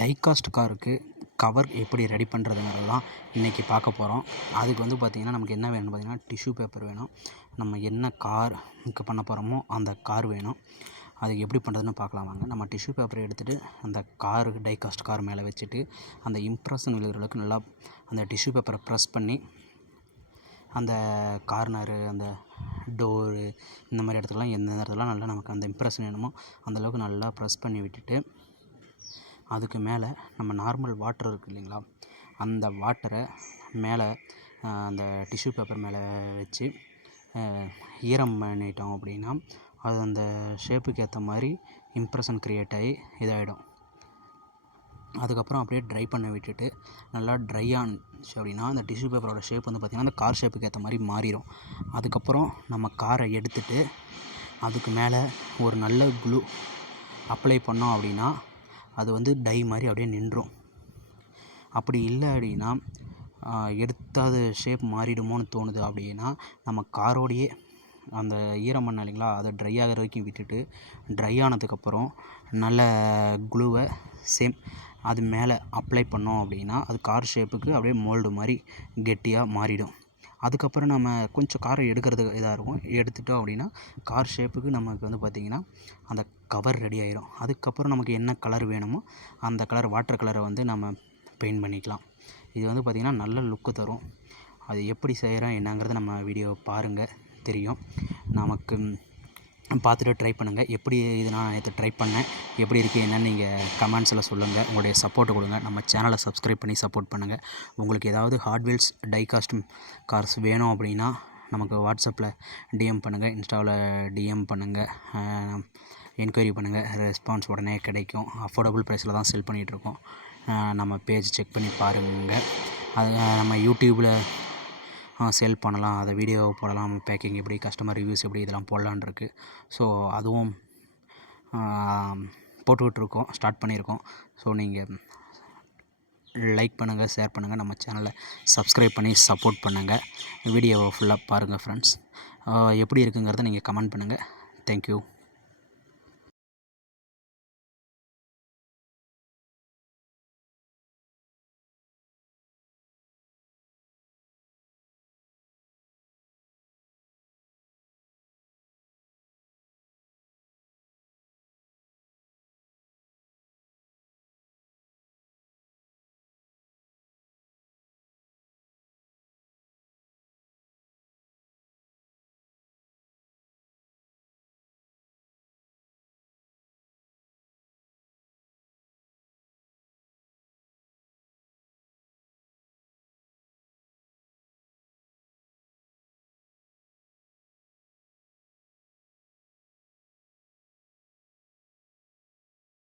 Die-cast காருக்கு cover எப்படி ready பண்ணுறதுங்கிறதெல்லாம் இன்றைக்கி பார்க்க போகிறோம். அதுக்கு வந்து பார்த்திங்கன்னா நமக்கு என்ன வேணும்னு பார்த்திங்கன்னா டிஷ்யூ பேப்பர் வேணும். நம்ம என்ன காருக்கு பண்ண போகிறோமோ அந்த கார் வேணும். அதுக்கு எப்படி பண்ணுறதுன்னு பார்க்கலாம் வாங்க. நம்ம டிஷ்யூ பேப்பரை எடுத்துகிட்டு அந்த காருக்கு டைகாஸ்ட் கார் மேலே வச்சுட்டு அந்த இம்ப்ரெஷன் விழுகிற அளவுக்கு நல்லா அந்த டிஷ்யூ பேப்பரை ப்ரெஸ் பண்ணி அந்த கார்னரு, அந்த டோரு, இந்த மாதிரி இடத்துலலாம் எந்த இடத்துலலாம் நல்லா நமக்கு அந்த இம்ப்ரெஷன் வேணுமோ அந்தளவுக்கு நல்லா ப்ரெஸ் பண்ணி விட்டுட்டு அதுக்கு மேலே நம்ம நார்மல் வாட்டர் இருக்குது இல்லைங்களா, அந்த வாட்டரை மேலே அந்த டிஷ்யூ பேப்பர் மேலே வச்சு ஈரம் பண்ணிட்டோம் அப்படின்னா அது அந்த ஷேப்புக்கு ஏற்ற மாதிரி இம்ப்ரெஷன் க்ரியேட் ஆகி இதாகிடும். அதுக்கப்புறம் அப்படியே ட்ரை பண்ண விட்டுட்டு நல்லா ட்ரை ஆனிச்சு அப்படின்னா அந்த டிஷ்யூ பேப்பரோட ஷேப் வந்து பார்த்திங்கன்னா அந்த கார் ஷேப்புக்கு ஏற்ற மாதிரி மாறிடும். அதுக்கப்புறம் நம்ம காரை எடுத்துகிட்டு அதுக்கு மேலே ஒரு நல்ல க்ளூ அப்ளை பண்ணோம் அப்படின்னா அது வந்து டை மாதிரி அப்படியே நின்றும். அப்படி இல்லை அப்படின்னா எடுத்தால் அது ஷேப் மாறிடுமோன்னு தோணுது அப்படின்னா நம்ம காரோடையே அந்த ஈரம் பண்ண இல்லைங்களா, அதை ட்ரை ஆகிற வரைக்கும் விட்டுட்டு ட்ரை ஆனதுக்கப்புறம் நல்ல க்ளூவை சேம் அது மேலே அப்ளை பண்ணோம் அப்படின்னா அது கார் ஷேப்புக்கு அப்படியே மோல்டு மாதிரி கெட்டியாக மாறிடும். அதுக்கப்புறம் நம்ம கொஞ்சம் காரை எடுக்கிறதுக்கு இதாக இருக்கும். எடுத்துட்டோம் அப்படின்னா கார் ஷேப்புக்கு நமக்கு வந்து பார்த்திங்கன்னா அந்த கவர் ரெடி ஆகிடும். அதுக்கப்புறம் நமக்கு என்ன கலர் வேணுமோ அந்த கலர் வாட்டர் கலரை வந்து நம்ம பெயிண்ட் பண்ணிக்கலாம். இது வந்து பார்த்திங்கன்னா நல்ல லுக்கு தரும். அது எப்படி செய்கிறோம் என்னங்கிறத நம்ம வீடியோ பாருங்கள், தெரியும். நமக்கு பார்த்துட்டு ட்ரை பண்ணுங்கள். எப்படி இது நான் நேற்று ட்ரை பண்ணேன், எப்படி இருக்குது என்னென்னு நீங்கள் கமெண்ட்ஸில் சொல்லுங்கள். உங்களுடைய சப்போர்ட்டை கொடுங்க. நம்ம சேனலை சப்ஸ்கிரைப் பண்ணி சப்போர்ட் பண்ணுங்கள். உங்களுக்கு ஏதாவது ஹார்ட்வீல்ஸ் டைகாஸ்ட் கார்ஸ் வேணும் அப்படின்னா நமக்கு வாட்ஸ்அப்பில் டிஎம் பண்ணுங்கள், இன்ஸ்டாவில் டிஎம் பண்ணுங்கள், என்கொயரி பண்ணுங்கள். ரெஸ்பான்ஸ் உடனே கிடைக்கும். அஃபோர்டபுள் ப்ரைஸில் தான் செல் பண்ணிகிட்ருக்கோம். நம்ம பேஜ் செக் பண்ணி பாருங்கள். அது நம்ம யூடியூப்பில் சேல் பண்ணலாம், அதை வீடியோ போடலாம், பேக்கிங் எப்படி, கஸ்டமர் ரிவ்யூஸ் எப்படி, இதெல்லாம் போடலான் இருக்குது. ஸோ அதுவும் போட்டுக்கிட்டுருக்கோம், ஸ்டார்ட் பண்ணியிருக்கோம். ஸோ நீங்கள் லைக் பண்ணுங்கள், ஷேர் பண்ணுங்கள், நம்ம சேனலை சப்ஸ்கிரைப் பண்ணி சப்போர்ட் பண்ணுங்கள். வீடியோவை ஃபுல்லாக பாருங்கள் ஃப்ரெண்ட்ஸ். எப்படி இருக்குங்கிறத நீங்கள் கமெண்ட் பண்ணுங்கள். தேங்க்யூ.